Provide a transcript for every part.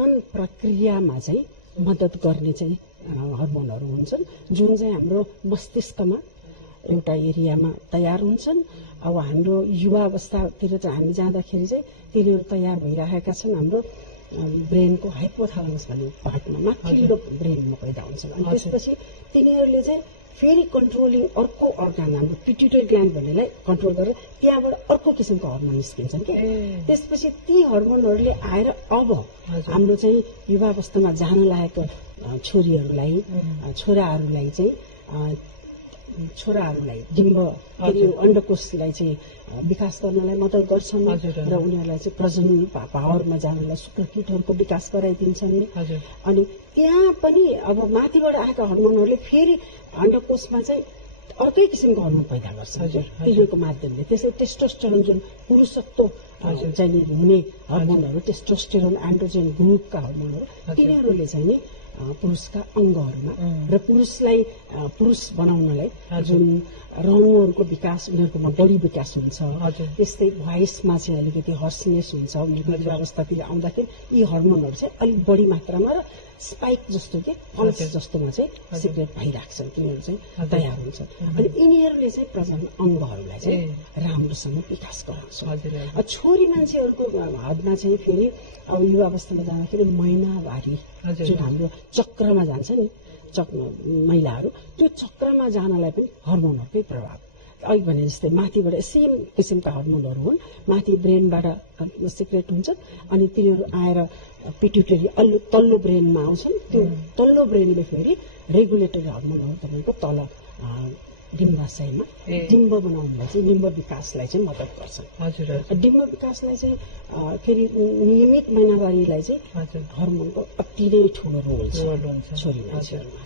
प्रजनन प्रक्रियामा चाहिँ मद्दत गर्ने चाहिँ हर्मोनहरू हुन्छन् जुन चाहिँ हाम्रो मस्तिष्कमा एउटा एरियामा तयार हुन्छन्। अब हाम्रो युवा अवस्थातिर चाहिँ हामी जाँदाखेरि चाहिँ तिनीहरू तयार भइरहेका छन्। हाम्रो ब्रेनको हाइपोथालमस भन्ने पार्टमा माथिल्लो ब्रेनमा पैदा हुन्छन् अनि त्यसपछि तिनीहरूले चाहिँ फेरि कन्ट्रोलिङ अर्को अर्गान हाम्रो पिट्युटरी ग्ल्यान्ड भन्नेलाई कन्ट्रोल गरेर त्यहाँबाट अर्को किसिमको हर्मोन निस्किन्छन् कि त्यसपछि ती हर्मोनहरूले आएर अब हाम्रो चाहिँ युवा अवस्थामा जान लागेको छोरीहरूलाई छोराहरूलाई डिम्ब अण्डकोशलाई चाहिँ विकास गर्नलाई मद्दत गर्छन् र उनीहरूलाई चाहिँ प्रजनन पावरमा जानलाई शुक्रकीटहरूको विकास गराइदिन्छन्। अनि त्यहाँ पनि अब माथिबाट आएका हर्मोनहरूले फेरि अण्डकोशमा चाहिँ अर्कै किसिमको हर्मोन पैदा गर्छ तिनीहरूको माध्यमले। त्यसै टेस्टोस्टेरोन जुन पुरुषत्व चाहिँ हुने हर्मोनहरू टेस्टोस्टेरोन एन्ड्रोजेन ग्रुपका हर्मोनहरू तिनीहरूले चाहिँ नि पुरुषका अङ्गहरूमा र पुरुषलाई पुरुष बनाउनलाई जुन रौँहरूको विकास उनीहरूकोमा बढी विकास हुन्छ। त्यस्तै भोइसमा चाहिँ अलिकति हर्सनेस हुन्छ उनीहरूको अवस्थातिर आउँदाखेरि यी हर्मोनहरू चाहिँ अलिक बढी मात्रामा र स्पाइक जस्तो कि पल्स जस्तोमा चाहिँ सिक्रेट भइराख्छन् तिनीहरू चाहिँ तयार हुन्छन्। अनि यिनीहरूले चाहिँ प्रजनन अङ्गहरूलाई चाहिँ राम्रोसँग विकास गराउँछ। छोरी मान्छेहरूको हदमा चाहिँ फेरि अब युवा अवस्थामा जाँदाखेरि महिनावारी जुन हाम्रो चक्रमा जान्छ नि महिलाहरू त्यो चक्रमा जानलाई पनि हर्मोनहरूकै प्रभाव अघि भने जस्तै माथिबाट सेम किसिमका हर्मोनहरू हुन् माथि ब्रेनबाट सिक्रेट हुन्छन् अनि तिनीहरू आएर पिट्युटरी तल्लो ब्रेनमा आउँछन्। त्यो तल्लो ब्रेनले फेरि रेगुलेटरी हर्मोनहरू तपाईँको तल डिम्बाशयमा डिम्ब बनाउनलाई चाहिँ डिम्ब विकासलाई चाहिँ मद्दत गर्छ। डिम्ब विकासलाई चाहिँ फेरि नियमित महिनावारीलाई चाहिँ हर्मोनको अति नै ठुलो रोल छ छोरी मान्छेहरूमा।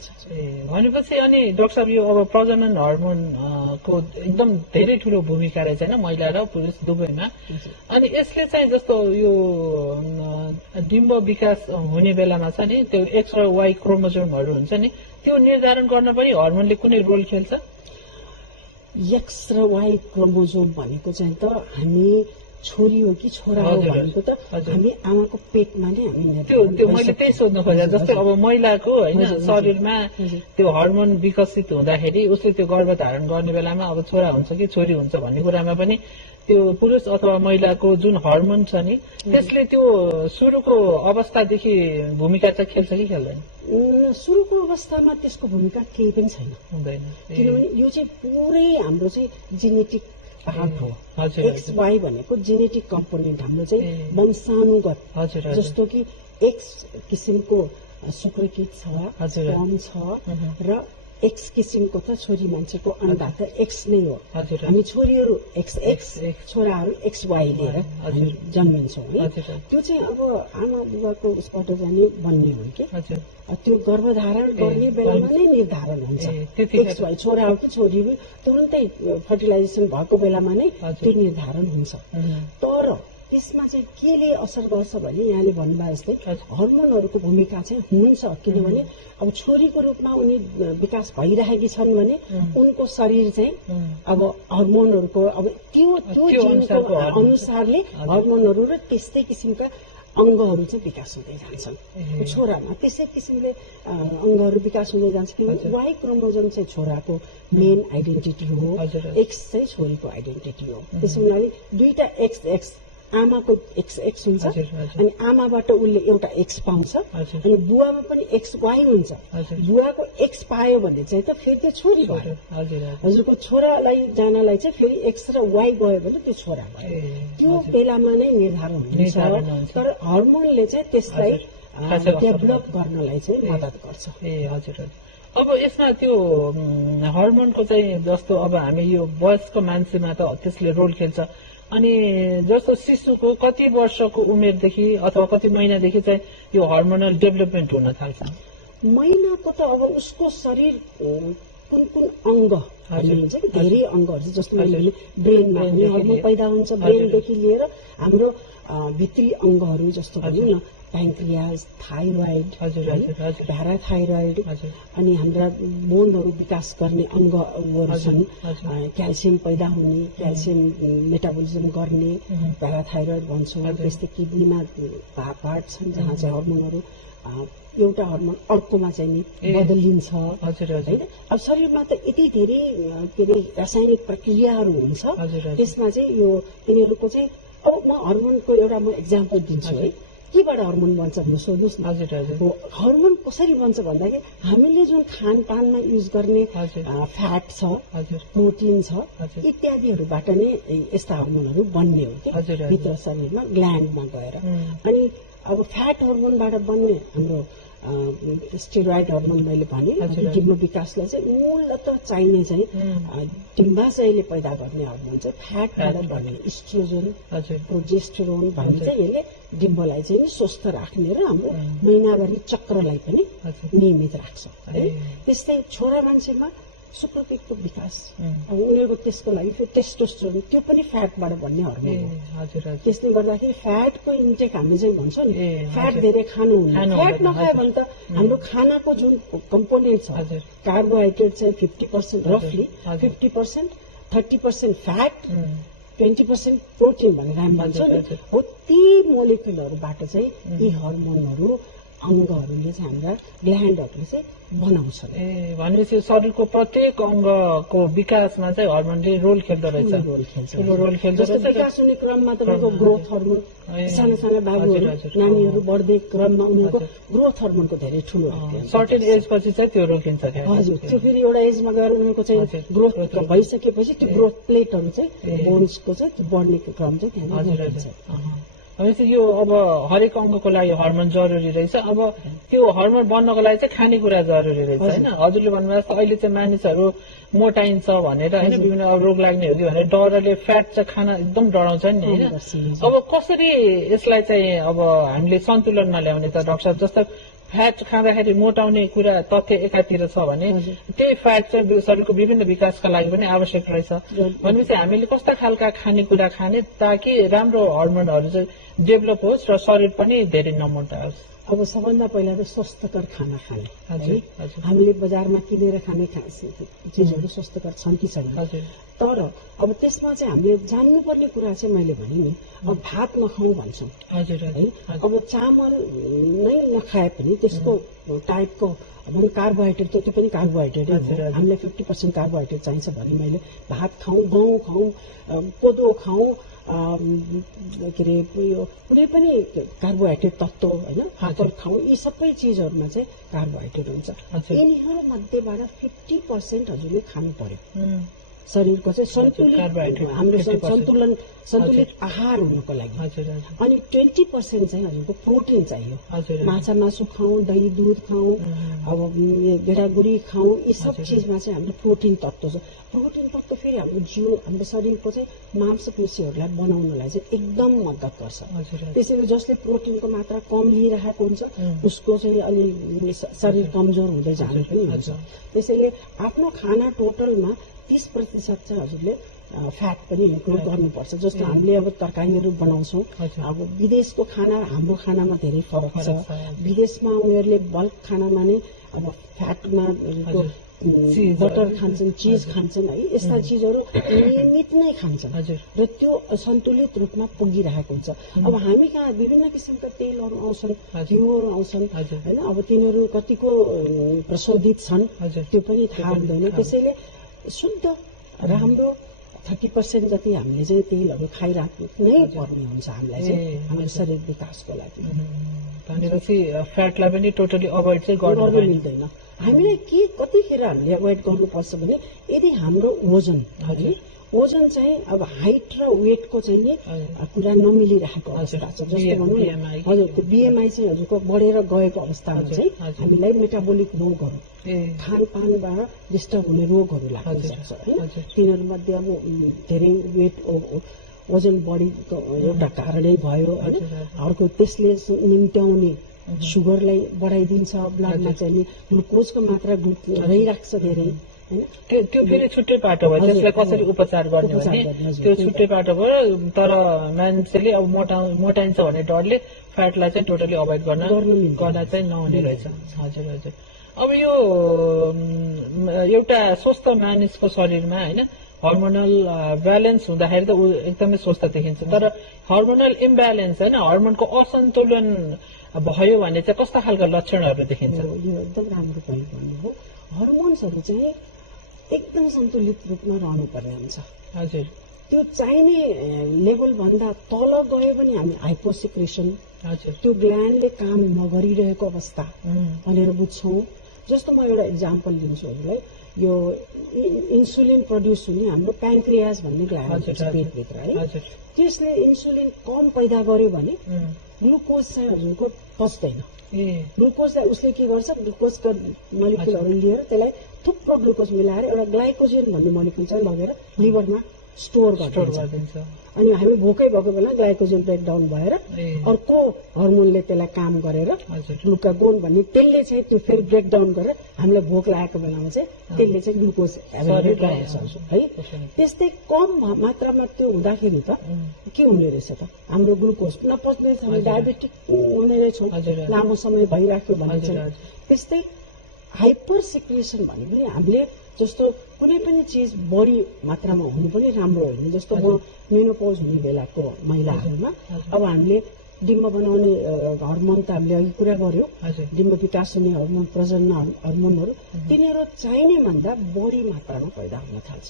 भनेपछि अनि डाक्टर साहब यो अब प्रजनन हर्मोनको एकदम धेरै ठुलो भूमिका रहेछ होइन महिला र पुरुष दुवैमा। अनि यसले चाहिँ जस्तो यो डिम्ब विकास हुने बेलामा छ नि त्यो एक्स र वाई क्रोमोजोमहरू हुन्छ नि त्यो निर्धारण गर्न पनि हर्मोनले कुनै रोल खेल्छ? एक्स र वाई क्रोमोजोम भनेको चाहिँ त हामी छोरी हो कि छोरा हो भनेको त हामी आमाको पेटमा नै हामी त्यो मैले त्यही सोध्न खोजेँ। जस्तै अब महिलाको होइन शरीरमा त्यो हर्मोन विकसित हुँदाखेरि उसले त्यो गर्भधारण गर्ने बेलामा अब छोरा हुन्छ कि छोरी हुन्छ भन्ने कुरामा पनि त्यो पुरुष अथवा महिलाको जुन हर्मोन छ नि त्यसले त्यो सुरुको अवस्थादेखि भूमिका चाहिँ खेल्छ कि खेल्दैन? सुरुको अवस्थामा त्यसको भूमिका केही पनि छैन हुँदैन किनभने यो चाहिँ पुरै हाम्रो चाहिँ जेनेटिक पार्ट हो। एक्स वाई भनेको जेनेटिक कम्पोनेन्ट हाम्रो चाहिँ वंशानुगत जस्तो कि एक्स किसिमको शुक्रकीट छ स्पर्म छ र एक्स किसिमको त छोरी मान्छेको अन्डा त एक्स नै हो। हामी छोरीहरू एक्स एक्स छोराहरू एक्स वाई लिएर जन्मिन्छौँ है। त्यो चाहिँ अब आमा बुबाको उसबाट जाने बन्ने हो कि त्यो गर्भधारण गर्ने बेलामा नै निर्धारण हुन्छ एक्स वाई छोरा हो कि छोरी हो तुरुन्तै फर्टिलाइजेसन भएको बेलामा नै त्यो निर्धारण हुन्छ। तर त्यसमा चाहिँ केले असर गर्छ भने यहाँले भन्नुभयो जस्तै हर्मोनहरूको भूमिका चाहिँ हुन्छ किनभने अब छोरीको रूपमा उनी विकास भइरहेकी छन् भने उनको शरीर चाहिँ अब हर्मोनहरूको अब त्यो जिनको अनुसारले हर्मोनहरू र त्यस्तै किसिमका अङ्गहरू चाहिँ विकास हुँदै जान्छन् छोरामा। त्यसै किसिमले अङ्गहरू विकास हुँदै जान्छ किनभने वाई क्रोमोजोम चाहिँ छोराको मेन आइडेन्टिटी हो एक्स चाहिँ छोरीको आइडेन्टिटी हो। त्यसो हुनाले दुईटा एक्स एक्स आमाको एक्स एक्स हुन्छ अनि आमाबाट उसले एउटा एक्स पाउँछ अनि बुवामा पनि एक्स वाई हुन्छ। बुवाको एक्स पायो भने चाहिँ त फेरि त्यो छोरी भयो। हजुरको छोरालाई जानलाई चाहिँ फेरि एक्स र वाई गयो भने त्यो छोरा भयो। त्यो बेलामा नै निर्धारण हुन्छ तर हर्मोनले चाहिँ त्यसलाई डेभलप गर्नलाई चाहिँ मद्दत गर्छ। अब यसमा त्यो हर्मोनको चाहिँ जस्तो अब हामी यो वयस्क मान्छेमा त त्यसले रोल खेल्छ अनि जस्तो शिशुको कति वर्षको उमेरदेखि अथवा कति महिनादेखि चाहिँ यो हर्मोनल डेभलपमेन्ट हुन थाल्छ? महिनाको त अब उसको शरीर कुन कुन अङ्ग भनिन्छ कि धेरै अङ्गहरू जस्तो मैले भने ब्रेनमा पनि हर्मोन पैदा हुन्छ, ब्रेनदेखि लिएर हाम्रो भित्री अङ्गहरू जस्तो भनौँ न प्याङ्क्रियास, थाइरोइड, प्याराथाइरोइड, अनि हाम्रा बोनहरू विकास गर्ने अङ्गहरू छन्, क्याल्सियम पैदा हुने, क्याल्सियम मेटाबोलिजम गर्ने प्याराथाइरोइड भन्छौँ। त्यस्तै किडनीमा पार्ट छन् जहाँ चाहिँ हर्मोनहरू एउटा हर्मोन अर्कोमा चाहिँ नि बदलिन्छ होइन। अब शरीरमा त यति धेरै के अरे रासायनिक प्रक्रियाहरू हुन्छ, त्यसमा चाहिँ यो तिनीहरूको चाहिँ अब म हर्मोनको एउटा म एक्जाम्पल दिन्छु है, केबाट हर्मोन बन्छ भनेर सोध्नुहोस् न। हर्मोन कसरी बन्छ भन्दाखेरि हामीले जुन खानपानमा युज गर्ने फ्याट छ, प्रोटिन छ, इत्यादिहरूबाट नै यस्ता हर्मोनहरू बन्ने हो कि भित्र शरीरमा ग्ल्यान्डमा गएर। अनि अब फ्याट हर्मोनबाट बन्ने हाम्रो स्टेरोइड हर्मोन मैले भने डिम्ब विकासलाई चाहिँ मूलत चाहिने चाहिँ डिम्बाशयले पैदा गर्ने हर्मोन चाहिँ फ्याटबाट बन्ने इस्ट्रोजन, प्रोजेस्टेरोन भन्ने चाहिँ यसले डिम्बलाई चाहिँ स्वस्थ राख्ने र हाम्रो महिनावारी चक्रलाई पनि नियमित राख्छ है। त्यस्तै छोरा मान्छेमा शुक्रपिण्डको विकास, अब उनीहरूको त्यसको लागि फेरि टेस्टोस्टेरोन त्यो पनि फ्याटबाट बन्ने हर्मोन हो। त्यसले गर्दाखेरि फ्याटको इन्टेक हामी चाहिँ भन्छौँ नि फ्याट धेरै खानु हुने, फ्याट नखायो भने त हाम्रो खानाको जुन कम्पोनेन्ट छ कार्बोहाइड्रेट चाहिँ 50% रफली 50%, 30% फ्याट, 20% प्रोटिन भनेर हामी भन्छौँ हो। ती मोलिकुलहरूबाट चाहिँ यी हर्मोनहरू अङ्गहरूले चाहिँ हाम्रा ग्ल्यान्डहरूले चाहिँ बनाउँछ। भनेपछि शरीरको प्रत्येक अङ्गको विकासमा चाहिँ हर्मोनले रोल खेल्दो रहेछ। विकास हुने क्रममा तपाईँको ग्रोथ हर्मोन, साना साना बाबुहरू नानीहरू बढ्दै क्रममा उनीहरूको ग्रोथ हर्मोनको धेरै ठुलो सर्टेन एज पछि चाहिँ त्यो रोकिन्छ। हजुर, त्यो फेरि एउटा एजमा गएर उनीहरूको चाहिँ ग्रोथ भइसकेपछि त्यो ग्रोथ प्लेटहरू चाहिँ बोन्सको चाहिँ बढ्ने क्रम चाहिँ त्यहाँ रोकिन्छ। भनेपछि यो अब हरेक अङ्गको लागि हर्मोन जरुरी रहेछ। अब त्यो हर्मोन बन्नको लागि चाहिँ खानेकुरा जरुरी रहेछ होइन। हजुरले भन्नुभयो जस्तो अहिले चाहिँ मानिसहरू मोटाइन्छ भनेर होइन, विभिन्न रोग लाग्ने हो कि भनेर डरले फ्याट चाहिँ खान एकदम डराउँछ नि होइन। अब कसरी यसलाई चाहिँ अब हामीले सन्तुलनमा ल्याउने त डाक्टर साहब? जस्तो फ्याट खाँदाखेरि मोटाउने कुरा तथ्य एकातिर छ भने त्यही फ्याट चाहिँ शरीरको विभिन्न विकासका लागि पनि आवश्यक रहेछ। भनेपछि हामीले कस्ता खालका खानेकुरा खाने ताकि राम्रो हर्मोनहरू चाहिँ डेभलप होस् र शरीर पनि धेरै नमोटाओस्? अब सबभन्दा पहिला त स्वस्थकर खाना खाने। हामीले बजारमा किनेर खाने चिजहरू स्वस्थकर छन् कि छैन, तर अब त्यसमा चाहिँ हामीले जान्नुपर्ने कुरा चाहिँ मैले भने नि अब भात नखाउँ भन्छौँ है। अब चामल नै नखाए पनि त्यसको टाइपको अब कार्बोहाइड्रेट त त्यो पनि कार्बोहाइड्रेट हो। हामीलाई 50% कार्बोहाइड्रेट चाहिन्छ भने मैले भात खाउँ, गहुँ खाउँ, कोदो खाउँ, के अरे यो कुनै पनि कार्बोहाइड्रेट तत्त्व होइन, फापर खाउँ, यी सबै चिजहरूमा चाहिँ कार्बोहाइड्रेट हुन्छ। यिनीहरू मध्येबाट 50% हजुरले खानु पर्यो। शरीरको चाहिँ सन्तुलित आहार हुनको लागि। अनि 20% चाहिँ हजुरको प्रोटिन चाहियो। माछा मासु खाउँ, दही दुध खाउँ, अब गेडागुडी खाउँ, यी सब चिजमा चाहिँ हाम्रो प्रोटिन तत्त्व छ। प्रोटिन तत्त्व फेरि हाम्रो शरीरको चाहिँ मांसपेशीहरूलाई बनाउनलाई चाहिँ एकदम मद्दत गर्छ। त्यसैले जसले प्रोटिनको मात्रा कम लिइरहेको हुन्छ उसको चाहिँ अलि शरीर कमजोर हुँदै जाने पनि हुन्छ। त्यसैले आफ्नो खाना टोटलमा 30% चाहिँ हजुरले फ्याट पनि इन्क्लुड गर्नुपर्छ। जस्तो हामीले अब तरकारीहरू बनाउँछौँ, अब विदेशको खाना हाम्रो खानामा धेरै फरक छ। विदेशमा उनीहरूले बल्क खानामा नै अब फ्याटमा बटर खान्छन्, चिज खान्छन् है, यस्ता चिजहरू नियमित नै खान्छन् र त्यो सन्तुलित रूपमा पुगिरहेको हुन्छ। अब हामी कहाँ विभिन्न किसिमका तेलहरू आउँछन्, घिउहरू आउँछन् होइन, अब तिनीहरू कतिको प्रशोधित छन् त्यो पनि थाहा हुँदैन। त्यसैले शुद्ध राम्रो 30% जति हामीले चाहिँ तेलहरू खाइराख्नु नै पर्ने हुन्छ हामीलाई चाहिँ हाम्रो शरीर विकासको लागि। भनेपछि फ्याटलाई पनि टोटली अभोइड चाहिँ गर्नु मिल्दैन। हामीले कतिखेर हामीले एभोइड गर्नुपर्छ भने यदि हाम्रो वजन चाहिँ अब हाइट र वेटको चाहिँ नि कुरा नमिलिरहेको अवस्था छ। जस्तो भनौँ हजुर त्यो बिएमआई चाहिँ हजुरको बढेर गएको अवस्थामा चाहिँ हामीलाई मेटाबोलिक रोगहरू खानपानबाट डिस्टर्ब हुने रोगहरू लाग्न सक्छ होइन। तिनीहरूमध्ये अब धेरै वेट वजन बढीको एउटा कारणै भयो होइन। अर्को त्यसले निम्त्याउने सुगरलाई बढाइदिन्छ, ब्लडमा चाहिँ ग्लुकोजको मात्रा रहिराख्छ धेरै त्यो फेरि छुट्टै पाटो भयो त्यसलाई कसरी उपचार गर्ने भने त्यो छुट्टै पाटो भयो तर मान्छेले अब मोटाइन्छ भन्ने डरले फ्याटलाई चाहिँ टोटली अभोइड गर्न चाहिँ नहुने रहेछ हजुर हजुर अब यो एउटा स्वस्थ मानिसको शरीरमा होइन हर्मोनल ब्यालेन्स हुँदाखेरि त ऊ एकदमै स्वस्थ देखिन्छ तर हर्मोनल इम्ब्यालेन्स होइन हर्मोनको असन्तुलन भयो भने चाहिँ कस्ता खालका लक्षणहरू देखिन्छ यो एकदम राम्रो point भन्नुभयो हर्मोन्सहरू चाहिँ एकदम सन्तुलित रूपमा रहनुपर्ने हुन्छ हजुर त्यो चाहिने लेभलभन्दा तल गयो भने हामी हाइपोसिक्रेसन हजुर त्यो ग्ल्यान्डले काम नगरिरहेको अवस्था भनेर बुझ्छौँ जस्तो म एउटा इक्जाम्पल दिन्छु हजुरलाई यो इन्सुलिन प्रड्युस हुने हाम्रो प्याङ्क्रियास भन्ने ग्ल्यान्ड छ पेटभित्र है त्यसले इन्सुलिन कम पैदा गर्यो भने ग्लुकोज चाहिँ हजुरको पच्दैन ग्लुकोजलाई उसले के गर्छ ग्लुकोजको मोलिकुलहरू लिएर त्यसलाई थुप्रो ग्लुकोज मिलाएर एउटा ग्लाइकोजेन भन्ने मोलिकुल चाहिँ लगेर लिभरमा स्टोर गरिदिन्छ अनि हामी भोकै भएको बेला ग्लाइकोजेन ब्रेकडाउन भएर अर्को हर्मोनले त्यसलाई काम गरेर ग्लुकागोन भन्ने त्यसले चाहिँ त्यो फेरि ब्रेकडाउन गरेर हामीलाई भोक लागेको बेलामा चाहिँ त्यसले चाहिँ ग्लुकोज है त्यस्तै कम मात्रामा त्यो हुँदाखेरि त के हुने रहेछ त हाम्रो ग्लुकोज नपच्ने हामी डायबेटिक हुने रहेछौँ लामो समय भइराख्यो भने चाहिँ त्यस्तै हाइपर सिक्रेसन भनेको हामीले जस्तो कुनै पनि चिज बढी मात्रामा हुनु पनि राम्रो होइन जस्तो म मेनोपोज हुने बेलाको महिलाहरूमा अब हामीले डिम्ब बनाउने हर्मोन त हामीले अघि कुरा गर्यो डिम्ब विकास हुने हर्मोन प्रजनन हर्मोनहरू तिनीहरू चाहिने भन्दा बढी मात्रामा पैदा हुन थाल्छ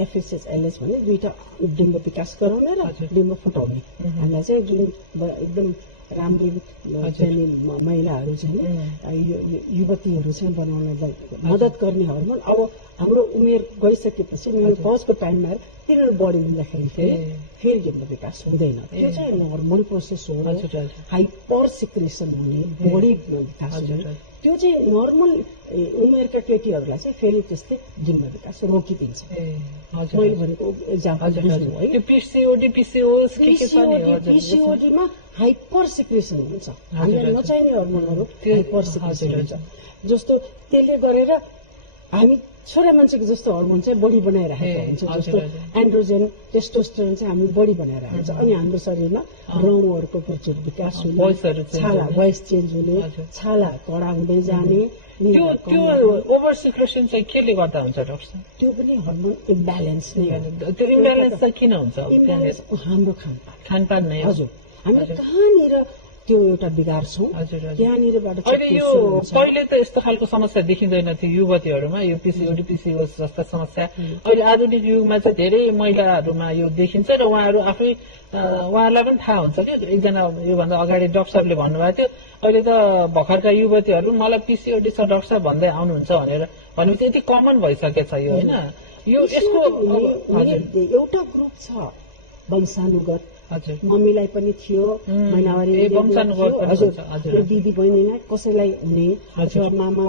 एफएसएच एलएच भने दुईटा डिम्ब विकास गराउने र डिम्ब फुटाउने हामीलाई चाहिँ जुन एकदम राम्रो महिलाहरू चाहिँ युवतीहरू चाहिँ बनाउनलाई मद्दत गर्ने हर्मोन अब हाम्रो उमेर गइसकेपछि मेनोपजको टाइममा तिनीहरू बढी हुँदाखेरि फेरि डिम्ब विकास हुँदैन त्यो चाहिँ नर्मल प्रोसेस हो हाइपर सिक्रेसन हुने बढी विकास हुने त्यो चाहिँ नर्मल उमेरका केटीहरूलाई चाहिँ फेरि त्यस्तै डिम्ब विकास रोकिदिन्छ मैले भनेको एक्जाम्पल पिसिओडीमा हाइपर सिक्रेसन हुन्छ हामीलाई नचाहिने हर्मोनहरू हाइपर सिक्रेसन हुन्छ जस्तो त्यसले गरेर हामी छोरा मान्छेको जस्तो हर्मोन चाहिँ बढी बनाइरहेको हुन्छ जस्तो एन्ड्रोजेन टेस्टोस्टेरोन चाहिँ हामी बढी बनाइरहेको हुन्छ अनि हाम्रो शरीरमा रौँहरूको प्रचुर विकास हुने छाला भोइस चेन्ज हुने छाला कडा हुँदै जाने त्यो ओभर सिक्रेसन चाहिँ केले गर्दा हुन्छ डाक्टर त्यो पनि हर्मोन इम्ब्यालेन्स नै त्यो इम्ब्यालेन्स चाहिँ किन हुन्छ हाम्रो खानपान नै हजुर हामी कहाँनिर त्यो एउटा बिगार्छौँ त्यहाँनिरबाट पहिले त यस्तो खालको समस्या देखिँदैन थियो युवतीहरूमा यो पिसिओडी पिसिओएस जस्ता समस्या अहिले आधुनिक युगमा चाहिँ धेरै महिलाहरूमा यो देखिन्छ र उहाँहरू आफै उहाँहरूलाई पनि थाहा हुन्छ कि एकजना योभन्दा अगाडि डाक्टरले भन्नुभएको थियो अहिले त भर्खरका युवतीहरू मलाई पिसिओडी छ डाक्टर भन्दै आउनुहुन्छ भनेपछि यति कमन भइसकेको छ यो होइन यो यसको एउटा ग्रुप छ वंशानुगत मम्मीलाई पनि थियो महिनावारी दिदी बहिनीलाई कसैलाई हुने अथवा मामा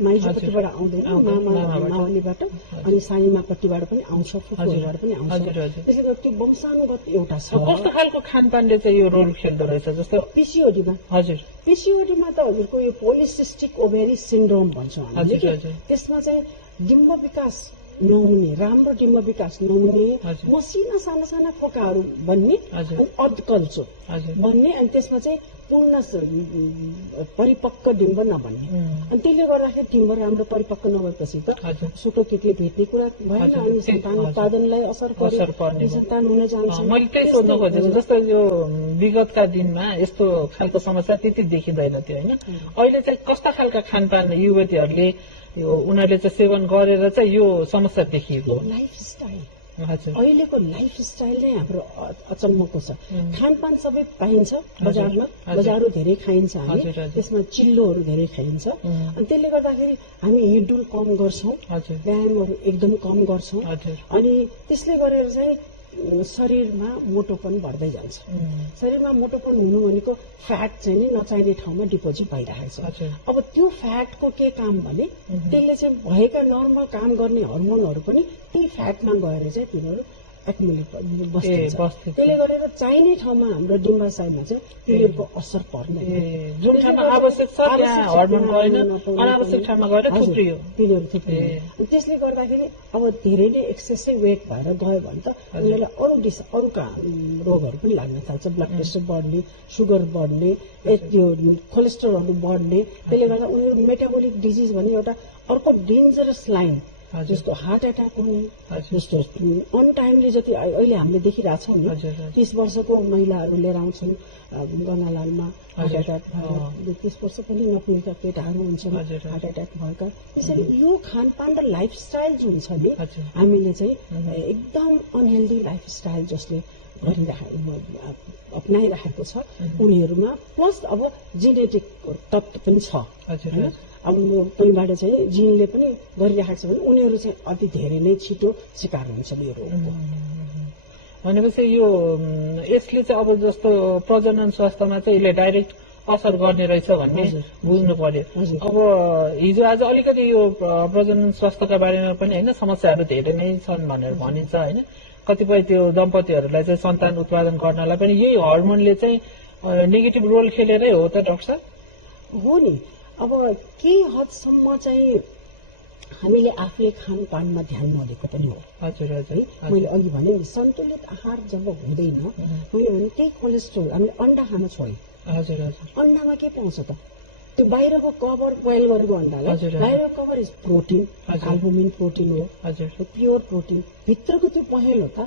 माइजूपट्टिबाट आउँदैन मामावालीबाट अनि सानीमापट्टिबाट पनि आउँछ फुपूबाट पनि आउँछ त्यसै गरी त्यो वंशानुगत एउटा छ कस्तो खालको खानपानले चाहिँ यो रोल खेल्दो रहेछ जस्तो पिसिओडीमा हजुर पिसिओडीमा त हजुरको यो पोलिसिस्टिक ओभेरी सिन्ड्रोम भन्छौँ हामीले त्यसमा चाहिँ डिम्ब विकास नहुने राम्रो डिम्ब विकास नहुने मसिना साना साना फोकाहरू बन्ने अनि अधकल्चो बन्ने अनि त्यसमा चाहिँ पूर्ण परिपक्व डिम्ब नबन्ने अनि त्यसले गर्दाखेरि डिम्ब राम्रो परिपक्व नभएपछि त छोटो केटीले भेट्ने कुरा भएन अनि सन्तान उत्पादनलाई असर पर्ने सन्तान हुन जान्छ मैले त्यही सोध्न खोजेको जस्तो यो विगतका दिनमा यस्तो खालको समस्या त्यति देखिँदैन थियो होइन अहिले चाहिँ कस्ता खालका खानपान युवतीहरूले यो उनीहरूले चाहिँ सेवन गरेर चाहिँ यो समस्या देखिएको लाइफस्टाइल अहिलेको लाइफस्टाइल नै हाम्रो अचम्मको छ खानपान सबै पाइन्छ बजारमा बजारहरू धेरै खाइन्छ हामी त्यसमा चिल्लोहरू धेरै खाइन्छ अनि त्यसले गर्दाखेरि हामी हिँडडुल कम गर्छौँ व्यायामहरू एकदम कम गर्छौँ अनि त्यसले गरेर चाहिँ शरीरमा मोटोपन बढ्दै जान्छ शरीरमा मोटोपन हुनु भनेको फ्याट चाहिँ नि नचाहिने ठाउँमा डिपोजिट भइरहेको छ अब त्यो फ्याटको के काम भने त्यसले चाहिँ भएका नर्मल काम गर्ने हर्मोनहरू पनि त्यही फ्याटमा गएर चाहिँ तिनीहरू एक्युमुलेट बस्छ। त्यसले गरेर चाहिने ठाउँमा हाम्रो डिम्बर साइडमा चाहिँ पिरियडको असर पर्दैन। जुन ठाउँमा आवश्यक छ त्यहाँ हर्मोन भएन, अनावश्यक ठाउँमा गएर थुप्रियो पिरियड थुप्रियो। त्यसले गर्दाखेरि अब धेरै नै एक्सेसै वेट भएर गयो भने त उनीहरूलाई अरू रोगहरू पनि लाग्न थाल्छ। ब्लड प्रेसर बढ्ने, सुगर बढ्ने, त्यो कोलेस्ट्रोलहरू बढ्ने। त्यसले गर्दा उनीहरू मेटाबोलिक डिजिज भन्ने एउटा अर्को डेन्जरस लाइन जस्तो हार्ट एट्याक हुने, जस्तो अनटाइमली जति अहिले हामीले देखिरहेछौँ नि 30 वर्षको महिलाहरू लिएर आउँछन् गङ्गालालमा हार्ट एट्याक भएर 30 वर्ष पनि नपुगेका केटाहरू हुन्छन् हार्ट एट्याक भएका। त्यसरी यो खानपान र लाइफस्टाइल जुन छ नि हामीले चाहिँ एकदम अनहेल्दी लाइफस्टाइल जसले अप्नाइरहेको छ उनीहरूमा, प्लस अब जेनेटिक तत्त्व पनि छ। अब त्यहीबाट चाहिँ जिनले पनि गरिरहेको छ भने उनीहरू चाहिँ अति धेरै नै छिटो शिकार हुन्छन् यो रोगको। भनेपछि यो यसले चाहिँ अब जस्तो प्रजनन स्वास्थ्यमा चाहिँ यसले डाइरेक्ट असर गर्ने रहेछ भन्ने बुझ्नु पर्यो। अब हिजो आज अलिकति यो प्रजनन स्वास्थ्यका बारेमा पनि होइन समस्याहरू धेरै नै छन् भनेर भनिन्छ होइन। कतिपय त्यो दम्पतिहरूलाई चाहिँ सन्तान उत्पादन गर्नलाई पनि यही हर्मोनले चाहिँ नेगेटिभ रोल खेलेरै हो त डाक्टर साहब? हो नि। अब केही हदसम्म चाहिँ हामीले आफूले खानपानमा ध्यान नदिएको पनि हो। हजुर हजुर। मैले अघि भने नि सन्तुलित आहार जब हुँदैन मैले भने त्यही कोलेस्ट्रोल हामीले अन्डा खान छोड्यौँ। हजुर हजुर। अन्डामा के पाउँछ त? त्यो बाहिरको कभर बोइल गरेको अन्डालाई बाहिरको cover is protein, albumin protein हो। हजुर। Pure protein. भित्रको त्यो पहेँलो त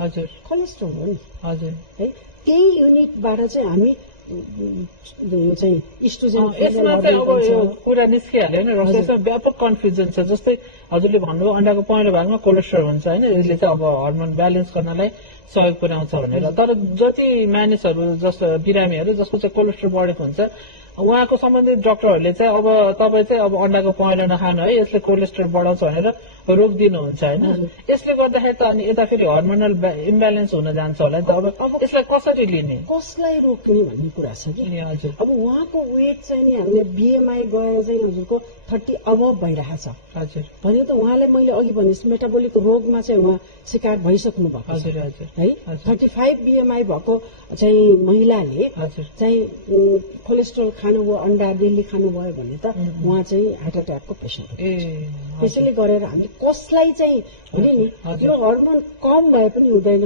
कोलेस्ट्रोल हो नि। हजुर। है त्यही युनिटबाट चाहिँ हामी यो चाहिँ इस्ट्रोजन कुरा निस्किहाल्यो होइन। रसमा व्यापक कन्फ्युजन छ। जस्तै हजुरले भन्नुभयो अन्डाको पहेँलो भागमा कोलेस्ट्रोल हुन्छ होइन, यसले चाहिँ अब हर्मोन ब्यालेन्स गर्नलाई सहयोग पुर्याउँछ भनेर। तर जति मानिसहरू जस्तो बिरामीहरू जसको चाहिँ कोलेस्ट्रोल बढेको हुन्छ उहाँको सम्बन्धित डाक्टरहरूले चाहिँ अब तपाईँ चाहिँ अब अन्डाको पहेँलो नखानु है यसले कोलेस्ट्रोल बढाउँछ भनेर रोकिदिनुहुन्छ होइन। यसले गर्दाखेरि त अनि यता फेरि हर्मोनल इम्ब्यालेन्स हुन जान्छ होला नि त। अब यसलाई कसरी लिने, कसलाई रोक्ने भन्ने कुरा छ कि। हजुर। अब उहाँको वेट चाहिँ नि हामीले बिएमआई गएर चाहिँ हजुरको 30 अबभ भइरहेको छ। हजुर। भने त उहाँलाई मैले अघि भने मेटाबोलिक रोगमा चाहिँ उहाँ शिकार भइसक्नु भएको छ है। 35 बिएमआई भएको चाहिँ महिलाले चाहिँ कोलेस्ट्रोल खानुभयो, अन्डा डेली खानुभयो भने त उहाँ चाहिँ हार्ट एट्याकको पेसेन्ट हो। त्यसैले गरेर हामीले कसलाई चाहिँ भने नि यो हर्मोन कम भए पनि हुँदैन,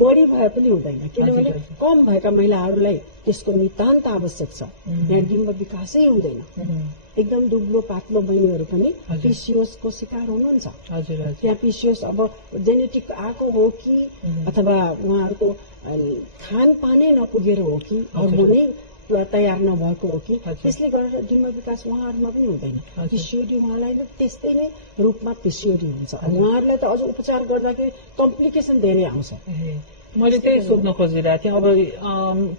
बढी भए पनि हुँदैन। किनभने कम भएका महिलाहरूलाई त्यसको नितान्त आवश्यक छ। यहाँ डिम्ब विकासै हुँदैन। एकदम दुब्लो पातलो बहिनीहरू पनि पिसिओसको शिकार हुनुहुन्छ। त्यहाँ पिसिओस अब जेनेटिक आएको हो कि अथवा उहाँहरूको खानपानै नपुगेर हो कि हर्मोनै तयार नभएको हो कि त्यसले गर्दा डिम्ब विकास उहाँहरूमा पनि हुँदैन। पिसिओडी उहाँलाई नै त्यस्तै नै रूपमा पिसिओडी हुन्छ। उहाँहरूलाई त अझ उपचार गर्दाखेरि कम्प्लिकेसन धेरै आउँछ। मैले त्यही सोध्न खोजिरहेको थिएँ। अब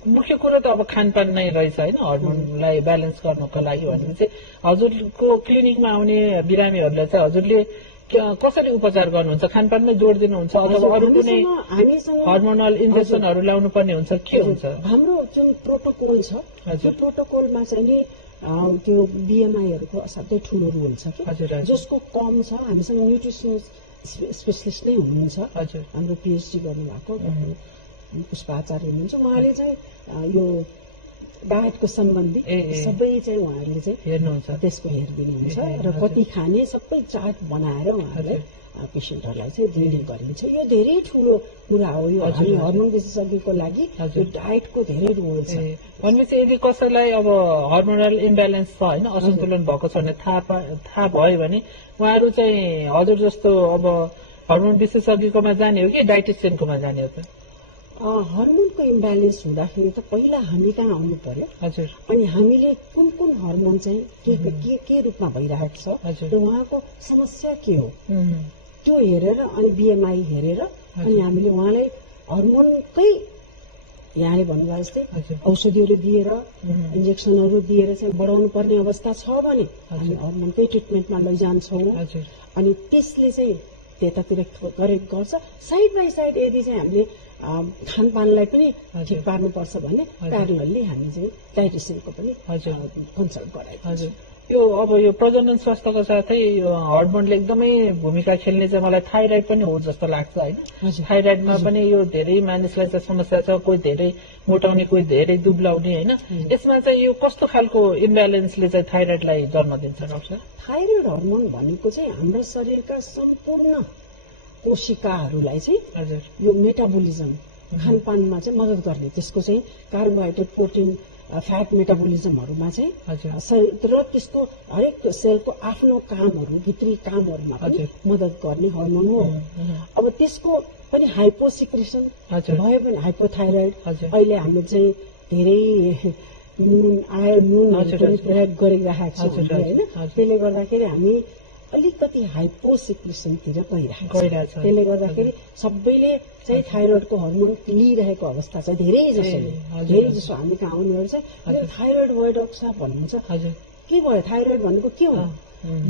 मुख्य कुरो त अब खानपान नै रहेछ होइन हर्मोनलाई ब्यालेन्स गर्नको लागि भने चाहिँ हजुरको क्लिनिकमा आउने बिरामीहरूलाई चाहिँ हजुरले कसरी उपचार गर्नुहुन्छ? खानपानमै जोड दिनुहुन्छ अथवा अरू कुनै हर्मोनल इन्जेक्सनहरू ल्याउनु पर्ने हुन्छ के हुन्छ? हाम्रो जुन प्रोटोकल छ त्यो प्रोटोकलमा चाहिँ नि त्यो बिएमआईहरूको असाध्यै ठुलो रोल छ कि जसको कम छ हामीसँग न्युट्रिसन स्पेसलिस्ट नै हुनुहुन्छ। हाम्रो पिएचडी गर्नुभएको पुष्पा आचार्य हुनुहुन्छ। उहाँले चाहिँ यो डायटको सम्बन्धी सबै चाहिँ उहाँहरूले चाहिँ हेर्नुहुन्छ, त्यसको हेरिदिनुहुन्छ र कति खाने सबै चार्ट बनाएर उहाँहरूले पेसेन्टहरूलाई चाहिँ दिने गरिन्छ। यो धेरै ठुलो कुरा हो। यो हामी हर्मोन विशेषज्ञको लागि यो डायटको धेरै रोल छ। भनेपछि यदि कसैलाई अब हर्मोनल इम्ब्यालेन्स छ होइन असन्तुलन भएको छ भने थाहा भयो भने उहाँहरू चाहिँ हजुर जस्तो अब हर्मोन विशेषज्ञकोमा जाने हो कि डाइटिसियनकोमा जाने हो त? हर्मोनको इम्ब्यालेन्स हुँदाखेरि त पहिला हामी कहाँ आउनु पर्यो। हजुर। अनि हामीले कुन कुन हर्मोन चाहिँ के रूपमा भइरहेको छ र उहाँको समस्या के हो त्यो हेरेर अनि बिएमआई हेरेर अनि हामीले उहाँलाई हर्मोनकै यहाँले भन्नुभयो जस्तै औषधिहरू दिएर इन्जेक्सनहरू दिएर चाहिँ बढाउनु पर्ने अवस्था छ भने हामी हर्मोनकै ट्रिटमेन्टमा लैजान्छौँ। अनि त्यसले चाहिँ त्यतातिर करेक्ट गर्छ। साइड बाई साइड यदि चाहिँ हामीले खानपानलाई पनि ठिक पार्नुपर्छ भने प्यारलली हामी चाहिँ डाइटिसियनको पनि कन्सल्ट गराएको छ। यो अब यो प्रजनन स्वास्थ्यको साथै यो हर्मोनले एकदमै भूमिका खेल्ने चाहिँ मलाई थाइराइड पनि हो जस्तो लाग्छ होइन। थाइराइडमा पनि यो धेरै मानिसलाई चाहिँ समस्या छ, कोही धेरै मोटाउने, कोही धेरै दुब्लाउने होइन। यसमा चाहिँ यो कस्तो खालको इम्ब्यालेन्सले चाहिँ थाइराइडलाई जन्म दिन्छ डाक्टर? थाइरोइड हर्मोन भनेको चाहिँ हाम्रो शरीरका सम्पूर्ण कोशिकाहरूलाई चाहिँ हजुर यो मेटाबोलिजम खानपानमा चाहिँ मद्दत गर्ने, त्यसको चाहिँ कार्बोहाइड्रेट, प्रोटिन, फ्याट मेटाबोलिजमहरूमा चाहिँ शरीर र त्यसको हरेक सेलको आफ्नो कामहरू, भित्री कामहरूमा पनि मद्दत गर्ने हर्मोन हो। अब त्यसको पनि हाइपोसिक्रेसन भयो भने हाइपोथाइरोइड, अहिले हामीले चाहिँ धेरै नुन प्रयोग गरिरहेको छ होइन। त्यसले गर्दाखेरि हामी अलिकति हाइपोसिक्रेसनतिर गइरहेको छ। त्यसले गर्दाखेरि सबैले चाहिँ थाइरोइडको हर्मोन लिइरहेको अवस्था छ। धेरै जसो हामी कहाँ आउनेहरू चाहिँ थाइरोइड भयो डाक्टर साहब भन्नुहुन्छ, के भयो थाइरोइड भनेको के हो,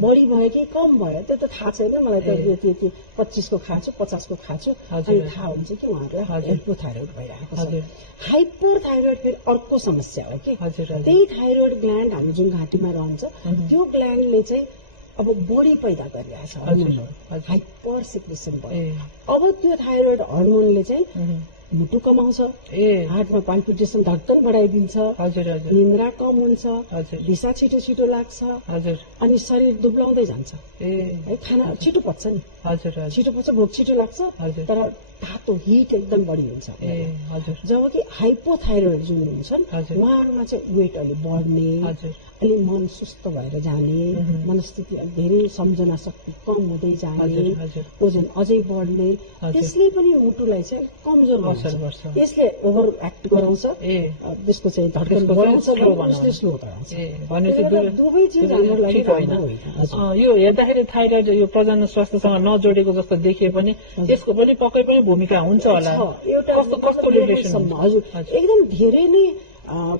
बढी भयो कि कम भयो त्यो त थाहा छैन मलाई त। त्यो 25 को खान्छु, 50 को खान्छु, अनि थाहा हुन्छ कि उहाँहरूलाई हाइपोथाइरोइड भइरहेको छ। हाइपोथाइरोइड फेरि अर्को समस्या हो कि त्यही थाइरोइड ग्ल्यान्ड हामी जुन घाँटीमा रहन्छ त्यो ग्ल्यान्डले चाहिँ अब बढी पैदा गरिरहेछ हर्मोनहरू, हाइपर सिक्रेसन भयो। अब त्यो थाइरोइड हर्मोनले चाहिँ मुटु कमाउँछ, हार्टमा पाल्पिटेसन धड्कन बढाइदिन्छ, निन्द्रा कम हुन्छ, दिशा छिटो छिटो लाग्छ, अनि शरीर दुब्लाउँदै जान्छ। है खाना छिटो पच्छ नि, छिटो पच्छ, भोक छिटो लाग्छ, तर तातो हिट एकदम बढी हुन्छ। जबकि हाइपोथाइरोइड जुन हुन्छन् उहाँहरूमा चाहिँ वेट अलि बढ्ने, अलि मन सुस्त भएर जाने, मनस्थिति धेरै सम्झना शक्ति कम हुँदै जाने, ओजन अझै बढ्ने, त्यसले पनि मुटुलाई चाहिँ कमजोर गर्छ। यसले ओभर एक्ट गराउँछ, त्यसको चाहिँ धड्कन बढाउँछ, उसले स्लो गराउँछ। दुवै चिज हाम्रो लागि राम्रो होइन। यो हेर्दाखेरि थाइरोइड यो प्रजनन स्वास्थ्यसँग नजोडेको जस्तो देखिए पनि यसको पनि पक्कै पनि भूमिका हुन्छ होला। कस्तो रिलेसन? हजुर, एकदम धेरै नै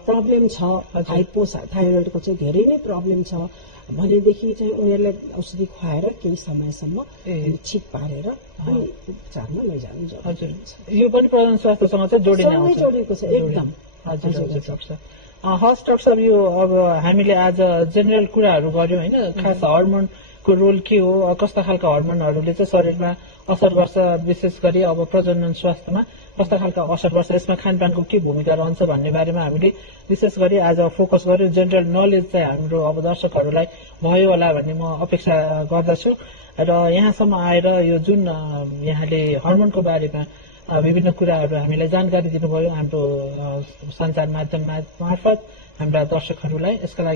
प्रब्लम छ। हाइपोथाइरोइडको चाहिँ धेरै नै प्रब्लम छ भनेदेखि चाहिँ उनीहरूलाई औषधि खुवाएर केही समयसम्म ठिक पारेर अनि उपचारमा लैजानु जरुरी छ। यो पनि प्रजनन स्वास्थ्यसँग चाहिँ जोडिएको छ एकदम। हस् डाक्टर साहब, यो अब हामीले आज जेनरल कुराहरू गर्यौँ होइन, खास हर्मोनको रोल के हो, कस्ता खालका हर्मोनहरूले चाहिँ शरीरमा असर गर्छ, विशेष गरी अब प्रजनन स्वास्थ्यमा कस्ता खालका असर गर्छ, यसमा खानपानको के भूमिका रहन्छ भन्ने बारेमा हामीले विशेष गरी आज फोकस गर्यो। जेनरल नलेज चाहिँ हाम्रो अब दर्शकहरूलाई भयो होला भन्ने म अपेक्षा गर्दछु। र यहाँसम्म आएर यो जुन यहाँले हर्मोनको बारेमा विभिन्न कुराहरू हामीलाई जानकारी दिनुभयो हाम्रो सञ्चार माध्यम मार्फत हाम्रा दर्शकहरूलाई, यसका लागि